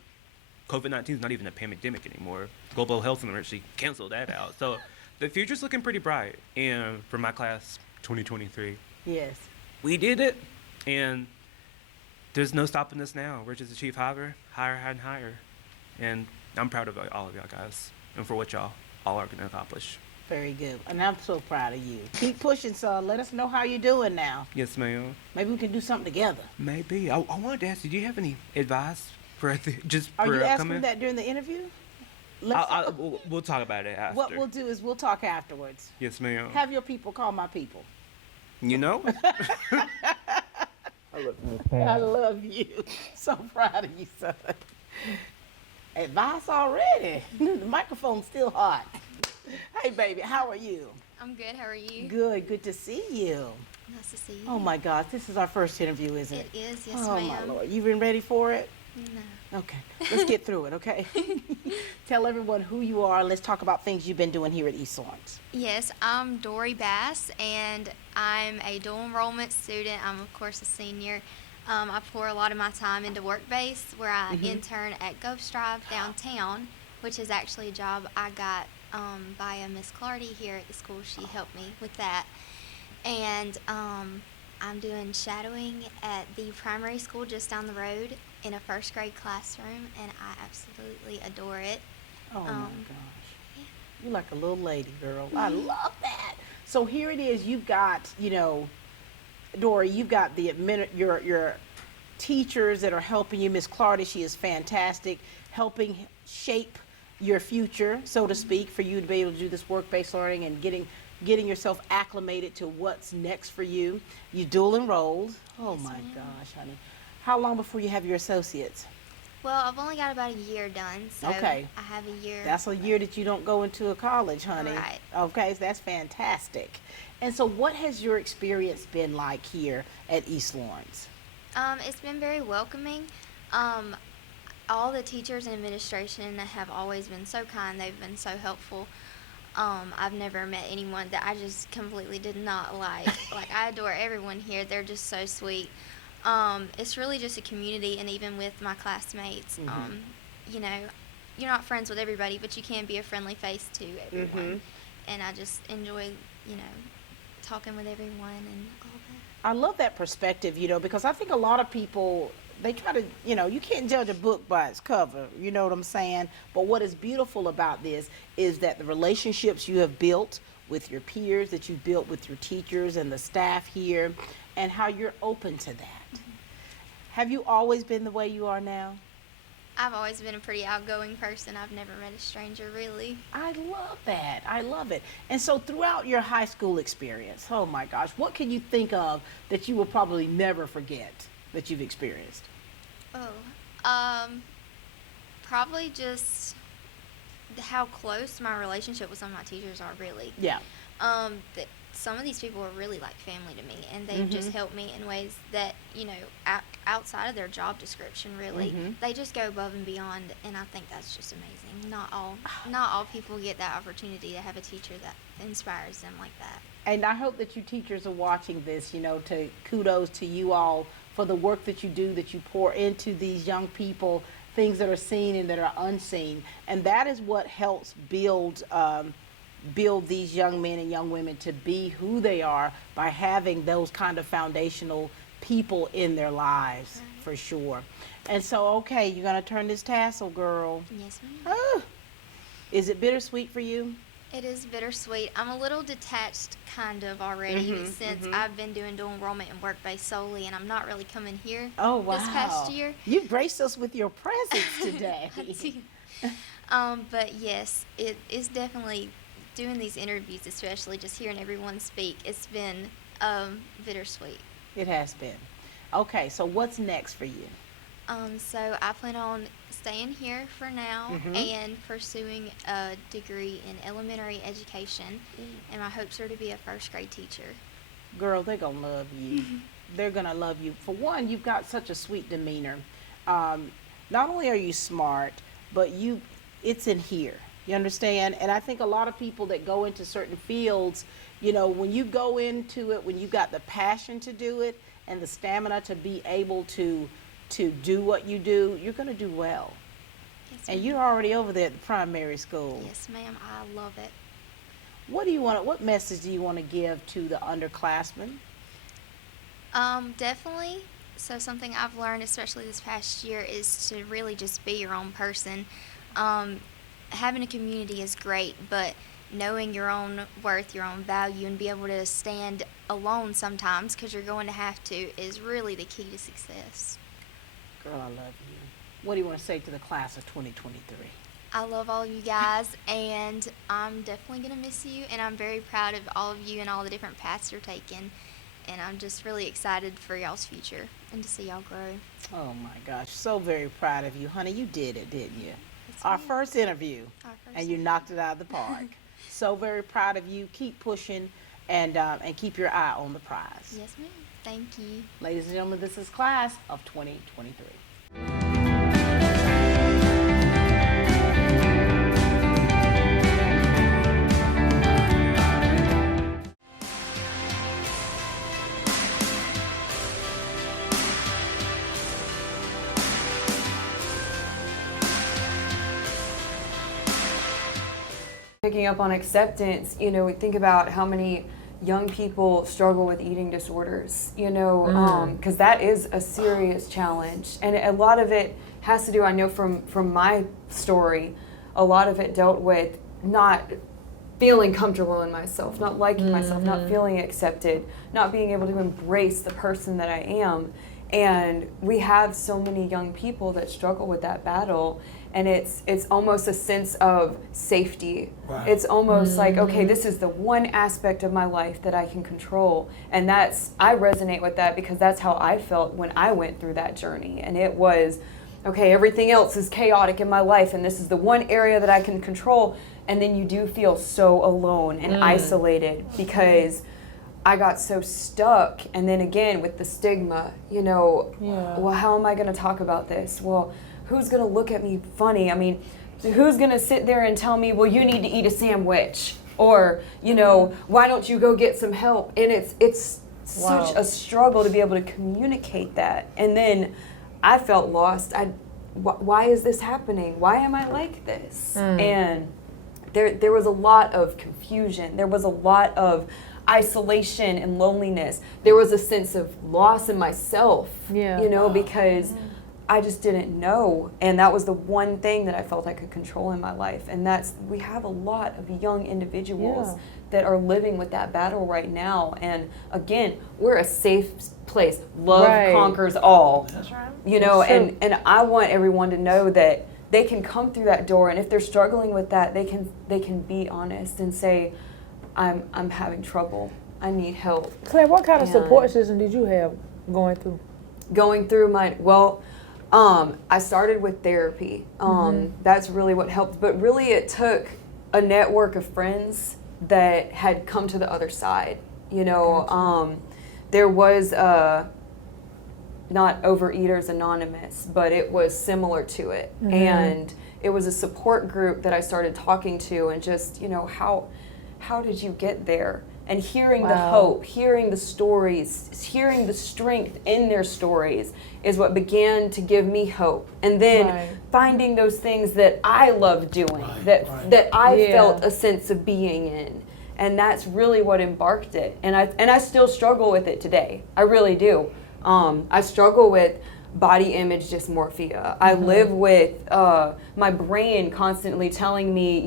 COVID-19 is not even a pandemic anymore. Global health emergency canceled that out. So the future's looking pretty bright. And for my class, 2023. Yes. We did it. And there's no stopping us now. We're just achieve higher, and higher. And I'm proud of all of y'all guys and for what y'all all are going to accomplish. Very good. And I'm so proud of you. Keep pushing, son. Let us know how you're doing now. Yes, ma'am. Maybe we can do something together. Maybe. I wanted to ask you, do you have any advice for just Are for you asking upcoming? that during the interview? We'll talk about it after. What we'll do is we'll talk afterwards. Yes, ma'am. Have your people call my people. You know? I love you. So proud of you, son. Advice already. The microphone's still hot. Hey, baby, how are you? I'm good. How are you? Good. Good to see you. Nice to see you. Oh, my gosh. This is our first interview, isn't it? It is, yes, oh, ma'am. my Lord. You been ready for it? No. Okay. Let's get through it, okay? Tell everyone who you are. Let's talk about things you've been doing here at East Lawrence. Yes, I'm Dory Bass, and I'm a dual enrollment student. I'm, of course, a senior. I pour a lot of my time into work-based, where I intern at Ghost Drive downtown, which is actually a job I got via Miss Clardy here at the school. She helped me with that. And I'm doing shadowing at the primary school just down the road in a first grade classroom, and I absolutely adore it. Oh, my gosh. You're like a little lady, girl. I love that. So here it is. You've got, Dory, you've got your teachers that are helping you. Miss Clardy, she is fantastic, helping shape your future, so to speak, for you to be able to do this work-based learning and getting yourself acclimated to what's next for you. You dual enrolled. Oh my gosh, honey. How long before you have your associates? Well, I've only got about a year done, so okay. I have a year. That's a year that you don't go into a college, honey. Right. Okay, so that's fantastic. And so what has your experience been like here at East Lawrence? It's been very welcoming. All the teachers and administration have always been so kind. They've been so helpful. I've never met anyone that I just completely did not like. Like, I adore everyone here. They're just so sweet. It's really just a community, and even with my classmates, you're not friends with everybody, but you can be a friendly face to everyone. And I just enjoy, talking with everyone and all that. I love that perspective, because I think a lot of people, they try to, you can't judge a book by its cover, you know what I'm saying? But what is beautiful about this is that the relationships you have built with your peers, that you've built with your teachers and the staff here, and how you're open to that. Have you always been the way you are now? I've always been a pretty outgoing person. I've never met a stranger, really. I love that. I love it. And so throughout your high school experience, oh my gosh, what can you think of that you will probably never forget that you've experienced? Probably just how close my relationship with some of my teachers are, really. Yeah. Some of these people are really like family to me, and they've just helped me in ways that, outside of their job description, really. They just go above and beyond, and I think that's just amazing. Not all people get that opportunity to have a teacher that inspires them like that. And I hope that you teachers are watching this, to kudos to you all for the work that you do, that you pour into these young people, things that are seen and that are unseen. And that is what helps build these young men and young women to be who they are, by having those kind of foundational people in their lives, for sure. And so, okay, you're going to turn this tassel, girl. Yes, ma'am. Is it bittersweet for you? It is bittersweet. I'm a little detached kind of already since I've been doing dual enrollment and work-based solely, and I'm not really coming here this past year. You graced us with your presence today. But yes, it is definitely, doing these interviews, especially just hearing everyone speak, it's been bittersweet. It has been. Okay, so what's next for you? So I plan on staying here for now and pursuing a degree in elementary education, and my hopes are to be a first grade teacher. Girl, they're gonna love you. They're gonna love you. For one, you've got such a sweet demeanor. Not only are you smart, but it's in here. You understand? And I think a lot of people that go into certain fields, when you go into it, when you've got the passion to do it and the stamina to be able to do what you do, you're going to do well. Yes, and you're already over there at the primary school. Yes, ma'am. I love it. What message do you want to give to the underclassmen? Definitely. So something I've learned, especially this past year, is to really just be your own person. Having a community is great, but knowing your own worth, your own value, and be able to stand alone sometimes, because you're going to have to, is really the key to success. Girl, I love you. What do you want to say to the class of 2023? I love all you guys, and I'm definitely going to miss you, and I'm very proud of all of you and all the different paths you're taking, and I'm just really excited for y'all's future and to see y'all grow. Oh my gosh, so very proud of you. Honey, you did it, didn't you? Our first interview, and you knocked it out of the park. So very proud of you. Keep pushing, and keep your eye on the prize. Yes, ma'am. Thank you. Ladies and gentlemen, this is class of 2023. Picking up on acceptance, we think about how many young people struggle with eating disorders, because that is a serious challenge. And a lot of it has to do, I know from my story, a lot of it dealt with not feeling comfortable in myself, not liking myself, not feeling accepted, not being able to embrace the person that I am. And we have so many young people that struggle with that battle, and it's almost a sense of safety. Right. It's almost like, okay, this is the one aspect of my life that I can control. And I resonate with that because that's how I felt when I went through that journey. And it was, okay, everything else is chaotic in my life, and this is the one area that I can control. And then you do feel so alone and isolated because I got so stuck. And then again, with the stigma, well, how am I going to talk about this? Well, who's going to look at me funny? I mean, who's going to sit there and tell me, well, you need to eat a sandwich? Or, why don't you go get some help? And it's such a struggle to be able to communicate that. And then I felt lost. Why is this happening? Why am I like this? And there was a lot of confusion. There was a lot of isolation and loneliness. There was a sense of loss in myself, because I just didn't know. And that was the one thing that I felt I could control in my life. And we have a lot of young individuals that are living with that battle right now. And again, we're a safe place. Love conquers all. That's right. And I want everyone to know that they can come through that door, and if they're struggling with that, they can be honest and say, I'm having trouble. I need help. Claire, what kind of support system did you have going through? Going through I started with therapy. That's really what helped. But really it took a network of friends that had come to the other side. There was not Overeaters Anonymous, but it was similar to it. And it was a support group that I started talking to, and just, how did you get there? And hearing the hope, hearing the stories, hearing the strength in their stories is what began to give me hope. And then finding those things that I love doing, that I felt a sense of being in. And that's really what embarked it. And I still struggle with it today. I really do. I struggle with body image dysmorphia. I live with my brain constantly telling me,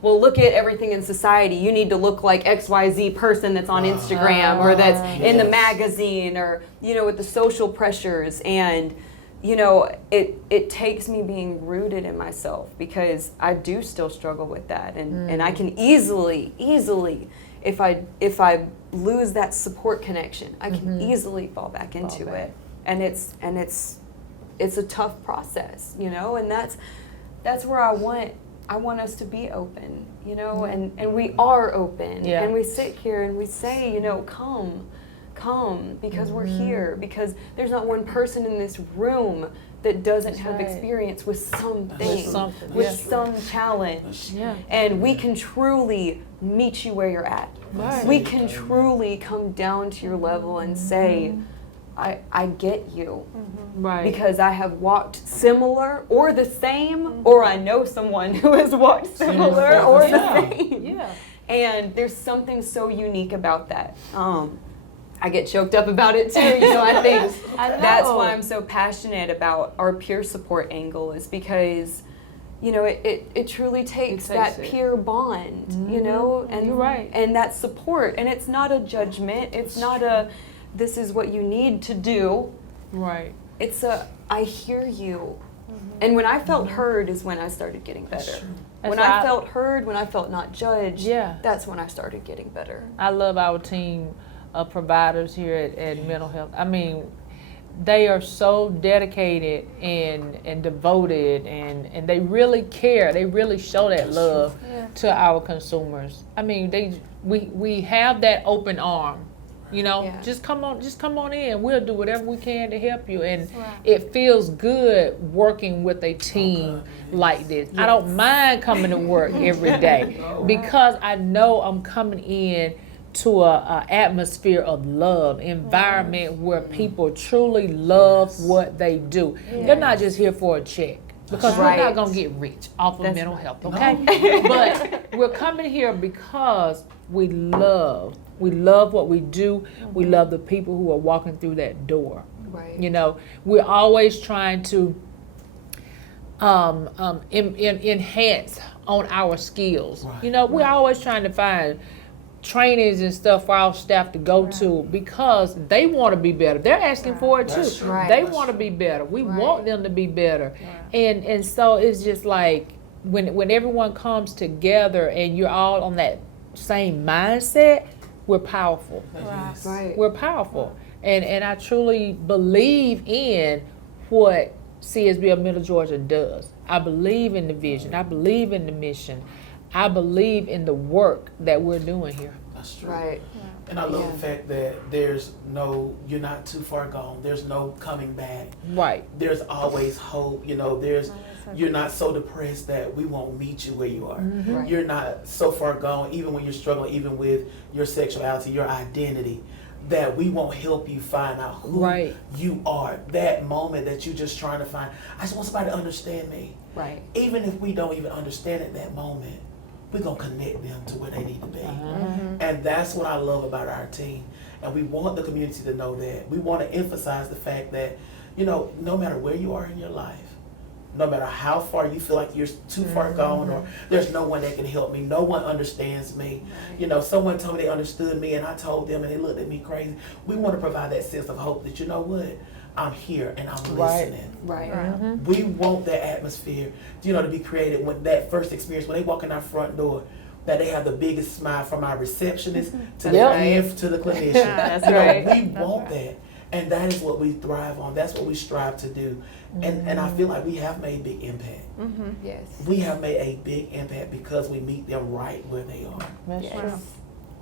well, look at everything in society. You need to look like XYZ person that's on Instagram or that's in the magazine, or, with the social pressures. And, it takes me being rooted in myself, because I do still struggle with that. And I can easily, if I lose that support connection, I can easily fall back into it. And it's a tough process, and that's where I want us to be open, and we are open, and we sit here and we say, come, because we're here, because there's not one person in this room that doesn't have experience with something, with some challenge. And we can truly meet you where you're at. We can truly come down to your level and say, I get you, because I have walked similar or the same, or I know someone who has walked similar or the same. And there's something so unique about that. I get choked up about it too. I think that's why I'm so passionate about our peer support angle, is because, it truly takes that peer bond, and you're right, and that support. And it's not a judgment. It's not a, this is what you need to do. Right. It's I hear you. And when I felt heard is when I started getting better. When I felt heard, when I felt not judged, that's when I started getting better. I love our team of providers here at Mental Health. I mean, they are so dedicated and devoted, and they really care. They really show that love to our consumers. I mean, we have that open arm. Just come on in. We'll do whatever we can to help you. And it feels good working with a team like this. I don't mind coming to work every day because I know I'm coming in to a atmosphere of love, environment where people truly love what they do. They're not just here for a check, because we're not going to get rich off of mental health, okay? But we're coming here because we love what we do. We love the people who are walking through that door. We're always trying to enhance on our skills. Right. You know, we're always trying to find trainings and stuff for our staff to go to because they want to be better. They're asking for it too. That's true. They want to be better. We want them to be better. And so it's just like when everyone comes together and you're all on that same mindset, we're powerful. Right. We're powerful. And I truly believe in what CSB of Middle Georgia does. I believe in the vision. I believe in the mission. I believe in the work that we're doing here. That's true. Right. And I love the fact that you're not too far gone. There's no coming back. Right. There's always hope. You know, you're not so depressed that we won't meet you where you are. Right. You're not so far gone, even when you're struggling, even with your sexuality, your identity, that we won't help you find out who you are. That moment that you're just trying to find, I just want somebody to understand me. Right. Even if we don't even understand at that moment, we're going to connect them to where they need to be. And that's what I love about our team. And we want the community to know that. We want to emphasize the fact that, you know, no matter where you are in your life, no matter how far you feel like you're too far gone or there's no one that can help me, no one understands me. You know, someone told me they understood me and I told them and they looked at me crazy. We want to provide that sense of hope that, you know what, I'm here and I'm listening. Right. We want that atmosphere, you know, to be created when that first experience, when they walk in our front door, that they have the biggest smile from our receptionist to the and to the clinician. That's right. We want that. And that is what we thrive on. That's what we strive to do. And I feel like we have made big impact. Yes. We have made a big impact because we meet them right where they are. That's true.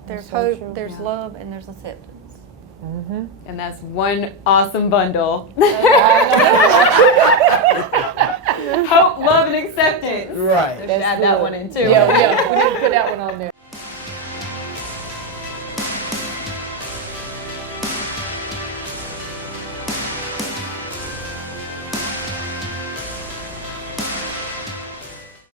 There's That's so hope, true. there's love, and there's acceptance. And that's one awesome bundle. Hope, love, and acceptance. Right. Let's add that one in too. Yeah, we need to put that one on there.